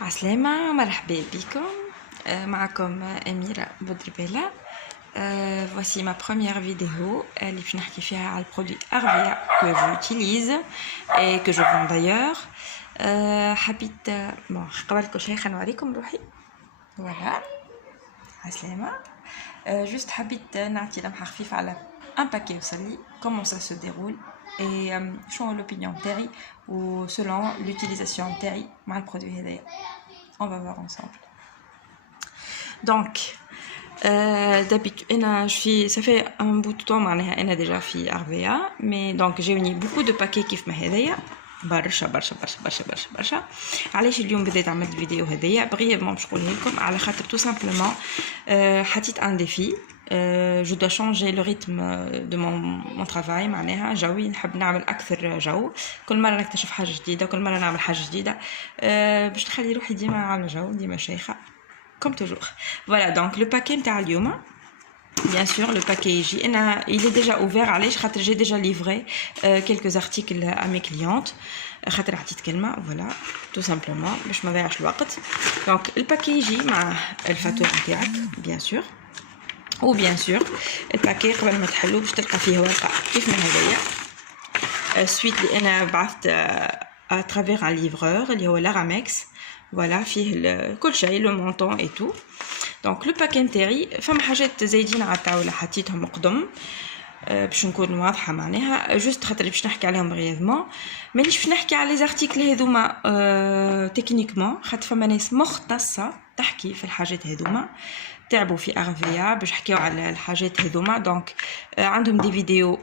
عسلامة مرحبا بكم معكم أميرة بودربيلة. Voici ma première vidéo اللي باش نحكي فيها على البرودوي Arvea que j'utilise et que je vends d'ailleurs. حبيت قبل كل شيء خلينا نوريكم روحي. Voilà. عسلامة. Juste حبيت نعطي لمحة خفيفة على un paquet وصلي comment ça se déroule et شنو l'opinion تاعي ou selon l'utilisation تاعي مع البرودوي هذايا. On va voir ensemble. Donc d'habitude ça fait un bout de temps معناها انا déjà في Arvea mais donc j'ai uni beaucoup de paquets كيف ما هذايا برشا برشا برشا برشا برشا برشا. علاش اليوم بديت عملت الفيديو هذايا بريفمون باش نقولها لكم على خاطر tout simplement حطيت un défi. Je dois changer le rythme de mon travail معناها جوي نحب نعمل اكثر جو كل مره نكتشف حاجه جديده كل مره نعمل حاجه جديده باش نخلي روحي ديما عامله جو ديما شيخه comme toujours. Voilà donc le paquet نتاع اليوم. Bien sûr le paquet يجي il est déjà ouvert علاش خاطر j'ai déjà livré quelques articles à mes clientes خاطر عطيت كلمه voilà tout simplement باش ما نضيعش الوقت. donc الباكي يجي مع الفاتوره نتاعك bien sûr و bien sûr الباكي قبل ما تحلو باش تلقى فيه ورقه كيف ما هذايا سويت اللي انا بعثت à travers un livreur اللي هو لارامكس. voilà فيه كل شيء le montant et tout. donc le paquet نتاعي فما حاجات زايدين على الطاوله حطيتهم قدم باش نكون واضحه معناها جوست خاطر باش نحكي عليهم بريفمون مانيش باش نحكي على لي زارتيكل هذوما تكنيكمون خاطر فما ناس مختصه تحكي في الحاجات هذوما تعبوا في Arvea باش يحكيو على الحاجات هذوما. دونك عندهم دي فيديو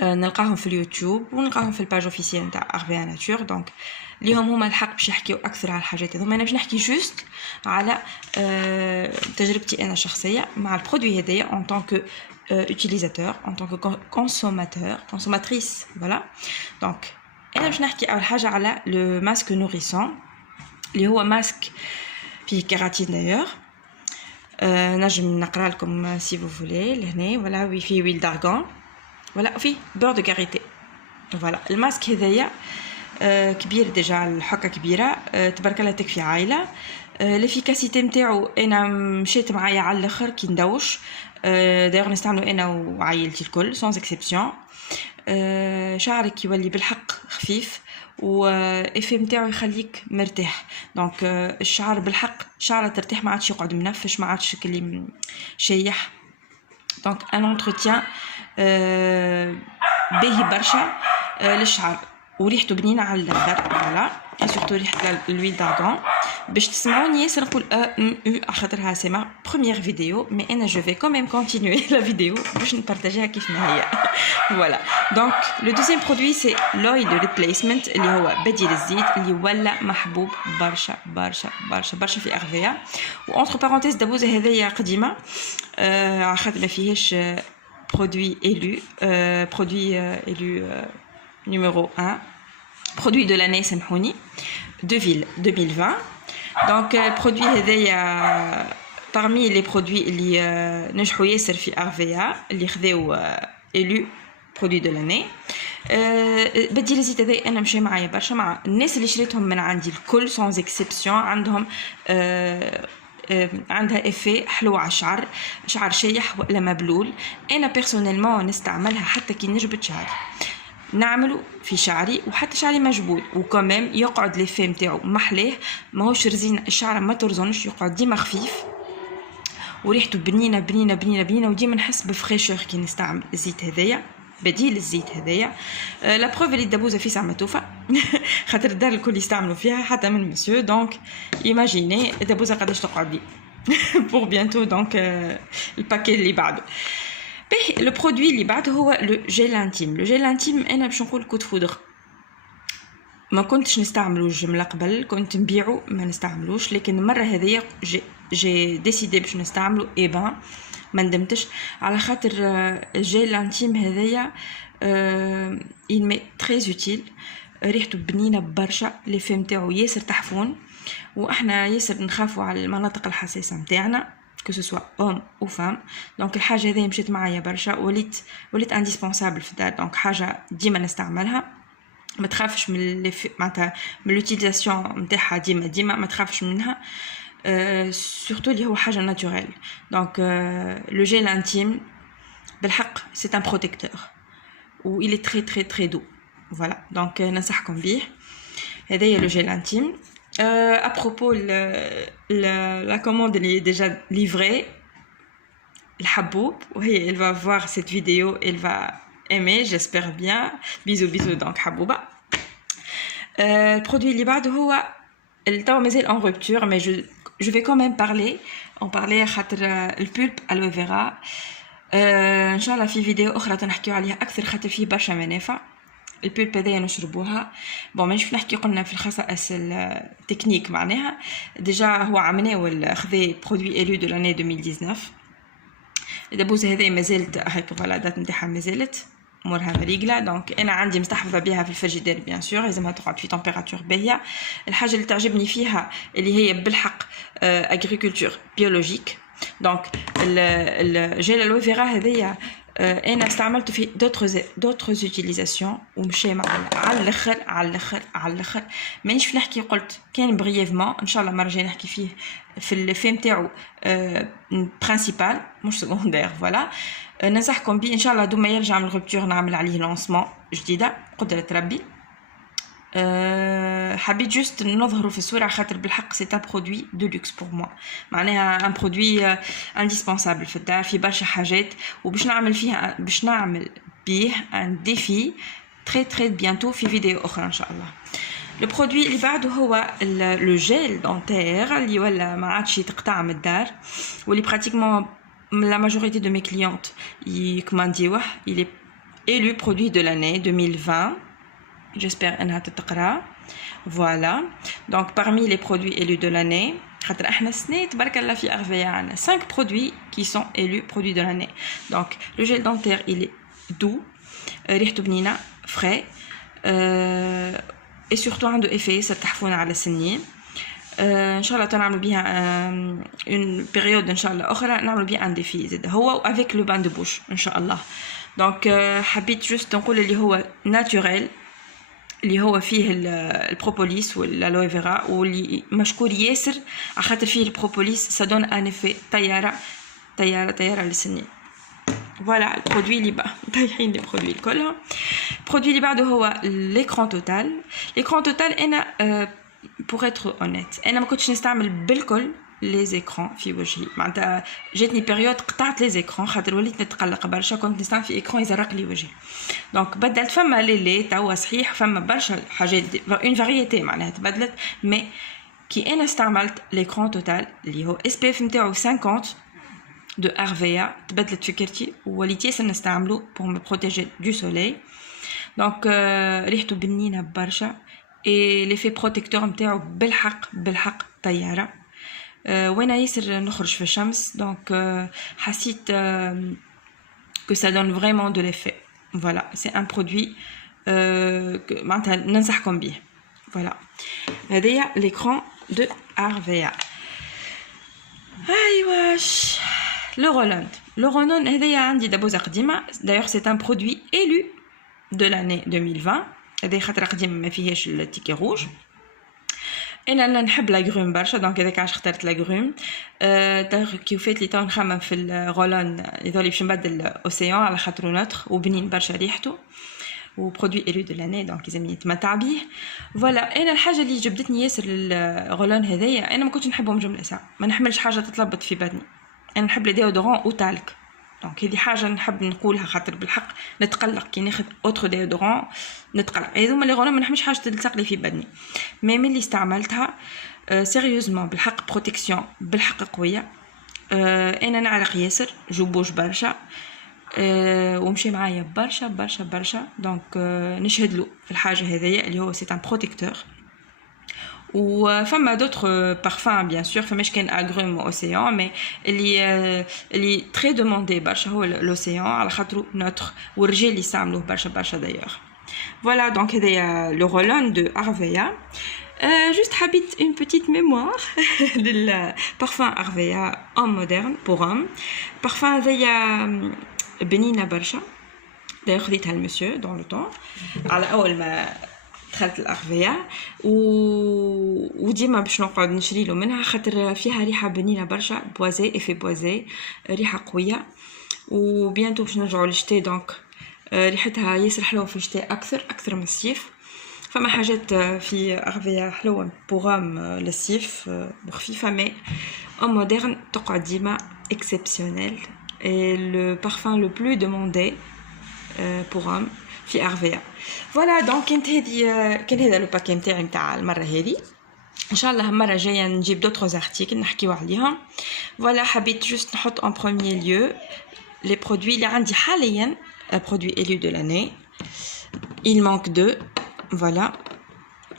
نلقاهم في اليوتيوب ونلقاهم في الباج اوفيسيال نتاع Arvea ناتور. دونك ليهم هما الحق باش يحكيو اكثر على الحاجات هذوما. انا باش نحكي جوست على تجربتي انا الشخصيه مع البرودوي هذايا en tant que utilisateur en tant que consommatrice. voilà donc انا باش نحكي اول حاجه على لو ماسك نوريسون اللي هو ماسك فيه كيراتين دايور. نجم نقرا لكم سي فو فولي لهنا. voilà فيه ويل دارغون voilà فيه بور دو كاريتي. voilà الماسك هذايا كبير ديجا الحكه كبيره تبارك الله تكفي عائله. لافيكاسيتي نتاعو انا مشيت معايا على الاخر كي ندوش داير نستعملو انا وعائلتي الكل سون اكسبسيون. شعرك يولي بالحق خفيف وإفي نتاعو يخليك مرتاح. دونك الشعر بالحق شعره ترتاح ما عادش يقعد منفش ما عادش كلي شيح. دونك ان انتروتيان باهي برشا للشعر وريحته بنينه على البرد. فوالا سورتو ريحه الويل دارغون باش تسمعوني ياسر نقول خاطرها سي ما بروميير فيديو مي انا جو في كوميم كونتينيوي لا فيديو باش نبارطاجيها كيف ما هي. فوالا دونك لو دوزيام برودوي سي لويل ريبليسمنت اللي هو بديل الزيت اللي ولا محبوب برشا برشا برشا برشا في Arvea. و اونتر بارونتيز دبوزه هذيا قديمه خاطر ما فيهاش برودوي élu numéro 1 produit de l'année سامحوني de 2020. donc produit هذايا parmi les produits اللي نجحوا ياسر في Arvea اللي خذاو élu produit de l'année. بديل الزيت هذايا انا مشي معايا برشا مع الناس اللي شريتهم من عندي الكل سونز اكسبسيون عندهم عندها افي حلو على الشعر شعر شيح ولا مبلول. انا بيرسونيلمون نستعملها حتى كي نجبد شعري نعمله في شعري وحتى شعري مجبود وكمان يقعد ليفي نتاعو محلاه ماهوش رزين الشعر ما ترزنش يقعد ديما خفيف وريحته بنينه بنينه بنينه بنينه وديما نحس بفريشور كي نستعمل الزيت هذايا بديل الزيت هذايا. لا بروف اللي دبوزه في ساعه خاطر الدار الكل يستعملوا فيها حتى من مسيو. دونك ايماجيني دبوزه قداش تقعد لي pour bientôt. donc الباكي اللي بعده لو برودوي اللي بعده هو لو جيل انتيم. لو جيل انتيم انا باش نقول كود فودغ ما كنتش نستعملو جمله قبل كنت نبيعو ما نستعملوش لكن المره هذيا جي ديسيدي باش نستعملو ايبان ما ندمتش على خاطر الجيل انتيم هذايا il m'est très utile. ريحته بنينه برشا لي فيم تاعو ياسر تحفون واحنا ياسر نخافوا على المناطق الحساسه نتاعنا que ce soit homme ou femme. donc الحاجه هذه مشيت معايا برشا وليت انديسبونسابل في الدار. دونك حاجه ديما نستعملها ما تخافش من معناتها من l'utilisation نتاعها ديما ما تخافش منها. Surtout اللي هو حاجة ناتوريل. Donc le gel intime بالحق c'est un protecteur و il est très très très doux. Voilà, donc ننصحكم بيه. هذايا le gel intime. À propos la commande elle est déjà livrée. الحبوب وهي elle va voir cette vidéo, elle va aimer, j'espère bien. Bisous donc حبوبة. Le produit اللي بعده هو التو مازال en rupture mais je vais quand même en parler خاطر البولب الوي فيرا. ان شاء الله في فيديو اخرى تنحكيو عليها اكثر خاطر فيه برشا منافع. البولب هذايا نشربوها بون مانيش نحكي قلنا في الخصائص التكنيك معناها ديجا هو عملناه خذا برودوي الو دو لاني 2019. الدبوزه هذه مازالت هيك فوالا دات نتاعها مازالت امورها مريقله. دونك انا عندي مستحفظه بها في الفريجيدير بيان سور لازمها تقعد في تمبيراتور باهيه. الحاجه اللي تعجبني فيها اللي هي بالحق اغريكولتور بيولوجيك. دونك الجيل الوي فيرا هذيا انا استعملته في دوترز يوتيليزاسيون ومشى على الاخر مانيش نحكي قلت كان بريفمون ان شاء الله مره جايه نحكي فيه في الفيلم تاعو برينسيبال مش سكوندير. فوالا ننصحكم بيه ان شاء الله دوما يرجع من الغبتور نعمل عليه لونسمون جديده قدره ربي. حبيت جوست نظهره في الصوره خاطر بالحق سي ان برودوي دو لوكس بور موا معناها ان برودوي انديسبونسابل في الدار في برشا حاجات وباش نعمل بيه ان ديفي تري تري بيانتو في فيديو اخرى ان شاء الله. لو برودوي اللي بعده هو لو جيل دونتير اللي ولا ما عادش يتقطع من الدار واللي براتيكمون la majorité de mes clientes y commandioه. Il est élu produit de l'année 2020. J'espère انها تتقرا. Voilà. Donc parmi les produits élus de l'année, خاطر احنا السنه تبارك الله في ارفيا عندنا 5 produits qui sont élus produits de l'année. Donc le gel dentaire il est doux, ريحته بنينه frais et surtout عنده effet تحفون على السنين. ان شاء الله تنعملوا بها une période ان شاء الله اخرى نعملوا بها ان ديفي زاد هو avec le bain de bouche ان شاء الله. دونك حبيت جوست نقول اللي هو ناتوريل اللي هو فيه البروبوليس والالوي فيرا واللي مشكور ياسر على خاطر فيه البروبوليس سا دون ان افي طياره للسنين. فوالا البرودوي اللي طايحين لي برودوي كلهم. البرودوي اللي بعده هو ليكران توتال. انا pour être honnête انا ما كنتش نستعمل بالكل لي زيكران في وجهي معناتها جاتني بيريود قطعت لي زيكران خاطر وليت نتقلق برشا كنت نستعمل في اكران يزرق لي وجهي. دونك بدلت فما لي توا صحيح فما برشا حاجات اون فاريتي معناها تبدلت مي كي انا استعملت ليكران توتال اللي هو اس بي اف نتاعو 50 دو ارفيا تبدلت فكرتي وليت ياسر نستعملو بور مي بروتيجي دو سوليل. دونك ريحته بنينه برشا et l'effet protecteur نتاعو بالحق طياره. وانا ياسر نخرج في الشمس دونك حسيت que ça donne vraiment de l'effet. Voilà, c'est un produit معناتها ننصحكم بيه. Voilà, هذايا l'écran de Arvea. ايواش le Roland هذايا عندي دبوزه قديمه. d'ailleurs c'est un produit élu de l'année 2020. هذه خاطر قديم ما فيهاش التيكي روج. انا نحب لاغروم برشا دونك هذاك علاش اخترت لاغروم. كي وفات لي تو نخمم في الرولون يظهرلي باش نبدل اوسيان على خاطر نوتر وبنين برشا ريحته وبرودوي الو دو لاني دونك لازم يتمتع بيه. فوالا انا الحاجه اللي جبدتني ياسر الرولون هذايا انا ما كنتش نحبهم جمله ساعه ما نحملش حاجه تتلبط في بدني. انا نحب لي ديودورون او تالك دونك هذه حاجه نحب نقولها خاطر بالحق نتقلق كي ناخذ اوتر ديودورون نتقلق. هذوما لي غولون ما نحبش حاجه تلصق لي في بدني مي ملي استعملتها سيريوزمون بالحق بروتيكسيون بالحق قويه. انا نعرق ياسر جوبوش برشا ومشي معايا برشا دونك نشهد له في الحاجه هذيا اللي هو سي ان بروتيكتور. وفما d'autres parfums bien sûr فماش كان agrumes océan mais اللي très demandé برشا هو l'océan على خاطر نوتر والرجال يستعملوه برشا d'ailleurs. Voilà donc هذايا le Roland de Arvea. Juste حبيت une petite mémoire لل parfum Arvea homme moderne pour homme. parfum هذايا بنينه برشا d'ailleurs خديتها المسيو dans le temps على اول ما دخلت الأغذية وديما باش نقعد نشري له منها خاطر فيها ريحة بنينة برشا بوازي إفي بوازي ريحة قوية وبيانتو باش نرجعوا للشتاء دونك ريحتها ياسر حلوة في الشتاء أكثر من الصيف فما حاجات في أغذية حلوة بوغام للصيف وخفيفة مي en moderne تقعد ديما exceptionnel et le parfum le plus demandé pour homme في أغذية فوالا دونك كان هذا لو باكي نتاعي نتاع المرة هذه ان شاء الله المره الجايه نجيب دوطرز ارتيكل نحكيو عليهم فوالا حبيت جوست نحط en premier lieu les produits اللي عندي حاليا produits élus de l'année il manque deux voilà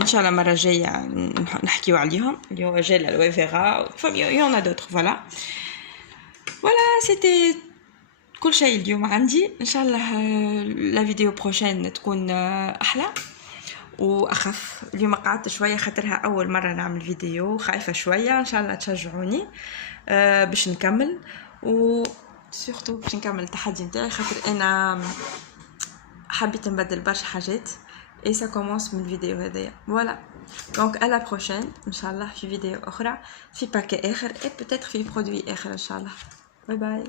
ان شاء الله المره الجايه نحكيو عليهم اللي هو جيل الوي فيرا y en a d'autres voilà c'était كل شيء اليوم عندي ان شاء الله لا فيديو بروشين تكون احلى واخف اليوم قعدت شويه خاطرها اول مره نعمل فيديو خايفه شويه ان شاء الله تشجعوني باش نكمل و سورتو باش نكمل التحدي نتاعي خاطر انا حبيت نبدل برشا حاجات اي سا كومونس من الفيديو هذايا فوالا دونك على بروشين ان شاء الله في فيديو اخرى في باكي اخر اي بوتيتر في برودوي اخر ان شاء الله باي باي